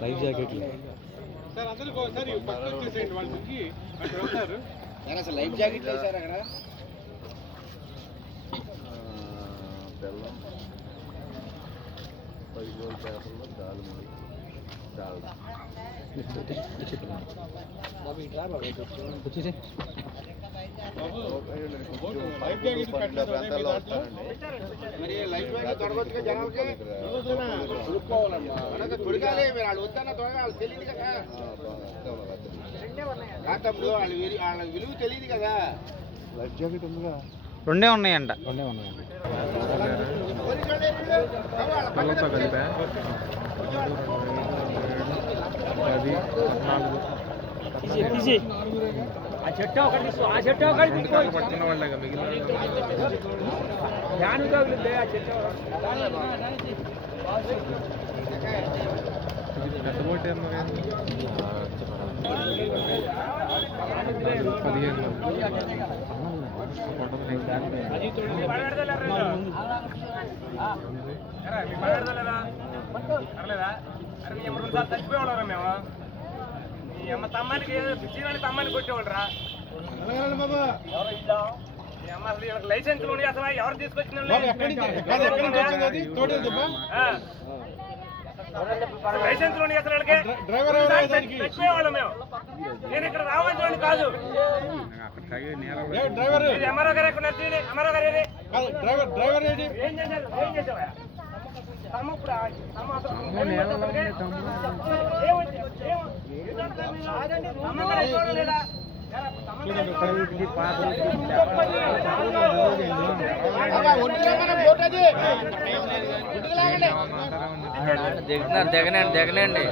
Life జాకెట్లు అసలు life jacket వేసారు అక్కడ బెల్లం 10 కిలోల పేపర్లో దాల్ వచ్చేసి మరి లైఫ్ జాకెట్ దొరకొచ్చుగా జనాలకి తొడగాలి మీరు వాళ్ళు వద్దన్న తొడగా వాళ్ళు తెలియదు కదా కాటప్పుడు వాళ్ళ విలువ తెలియదు కదా. లైఫ్ జాకెట్ ఉందిగా రెండే ఉన్నాయండి ఆ చెట్టు ఒకటి పడుతున్న వాళ్ళ మిగిలిన ఆ చెట్టు పెద్ద బోట్ ఏమో 15 చచ్చిపోయేవాళ్ళరా మేము తమ్మానికి పిచ్చివాడి తమ్మానికి కొట్టేవాళ్ళరా లైసెన్స్ అసలు ఎవరు తీసుకొచ్చిన లైసెన్స్ అసలు చచ్చిపోయేవాళ్ళం మేము. నేను ఇక్కడ రావాల్సిన కాదు. ఎంఆర్ఓ గారు ఎక్కడ ఎంఆర్ఓ గారు ఏం చేసావా దిగనండి